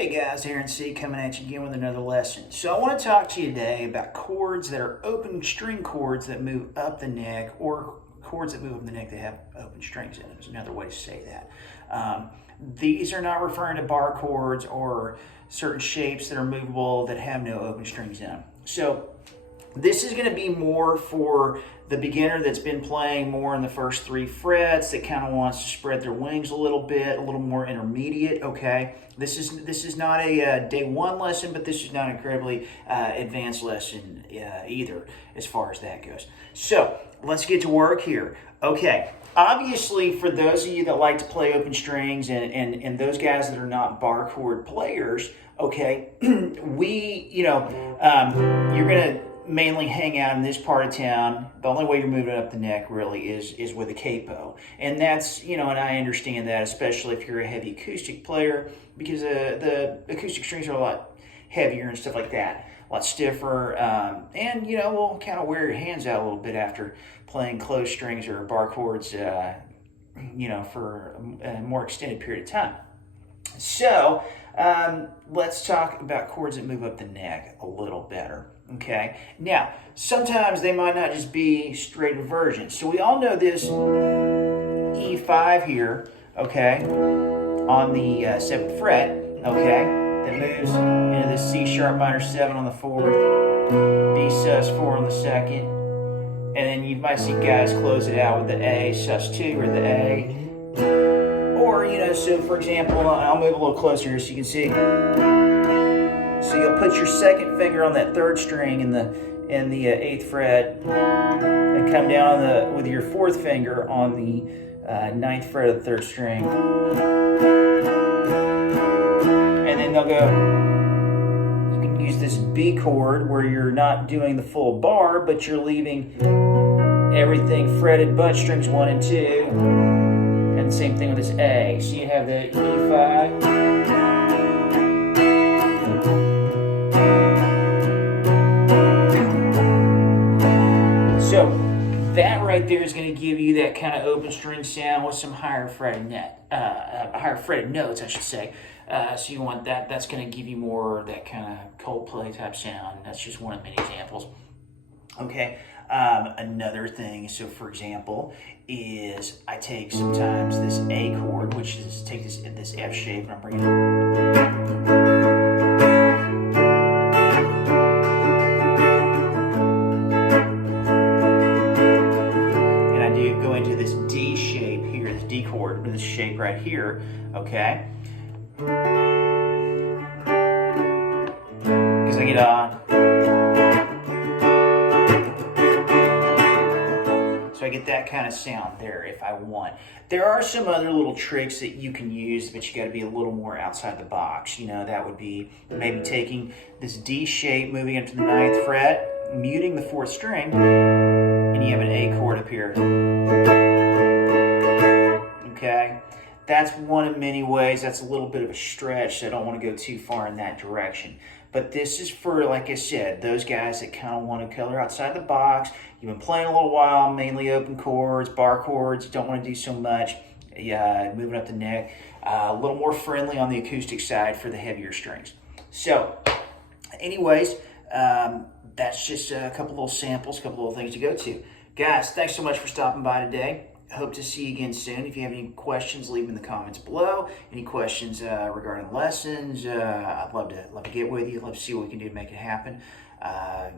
Hey guys, Aaron C coming at you again with another lesson. So I want to talk to you today about chords that are open string chords that move up the neck, or chords that move up the neck that have open strings in them. There's another way to say that. These are not referring to bar chords or certain shapes that are movable that have no open strings in them. So this is going to be more for the beginner that's been playing more in the first 3 frets, that kind of wants to spread their wings a little bit, a little more intermediate, okay? This is not a day 1 lesson, but this is not an incredibly advanced lesson either as far as that goes. So let's get to work here. Okay, obviously for those of you that like to play open strings and those guys that are not bar chord players, okay, you're going to mainly hang out in this part of town. The only way you're moving up the neck really is with a capo. And that's, and I understand that, especially if you're a heavy acoustic player, because the acoustic strings are a lot heavier and stuff like that, a lot stiffer, and will kind of wear your hands out a little bit after playing closed strings or bar chords, for a more extended period of time. So let's talk about chords that move up the neck a little better. Okay, now sometimes they might not just be straight inversions. So we all know this E5 here, okay, on the 7th fret, okay, that moves into the C sharp minor 7 on the 4th, B sus4 on the 2nd, and then you might see guys close it out with the A sus2 or the A, or so for example, I'll move a little closer here so you can see. So you'll put your 2nd finger on that 3rd string in the 8th fret, and come down with your 4th finger on the 9th fret of the 3rd string, and then they'll go. You can use this B chord where you're not doing the full bar, but you're leaving everything fretted but strings 1 and 2, and same thing with this A. So you have the E5. So that right there is going to give you that kind of open string sound with some higher fretted notes, I should say. So you want that. That's going to give you more of that kind of Coldplay type sound. That's just one of many examples. Okay. Another thing, so for example, is I take sometimes this A chord, which is take this F shape, and I'm bringing it. Go into this D shape here, this D chord, this shape right here, okay? Because I get on. So I get that kind of sound there if I want. There are some other little tricks that you can use, but you got to be a little more outside the box. That would be maybe taking this D shape, moving up to the 9th fret, muting the 4th string, and you have an A chord up here. Okay, that's one of many ways. That's a little bit of a stretch, so I don't want to go too far in that direction. But this is for, like I said, those guys that kind of want to color outside the box. You've been playing a little while, mainly open chords, bar chords. You don't want to do so much. Moving up the neck, a little more friendly on the acoustic side for the heavier strings. So, anyways, that's just a couple little samples, a couple little things to go to. Guys, thanks so much for stopping by today. Hope to see you again soon. If you have any questions, leave them in the comments below. Any questions regarding lessons, I'd love to get with you. Love to see what we can do to make it happen.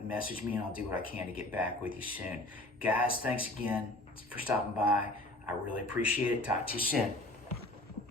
Message me and I'll do what I can to get back with you soon. Guys, thanks again for stopping by. I really appreciate it. Talk to you soon.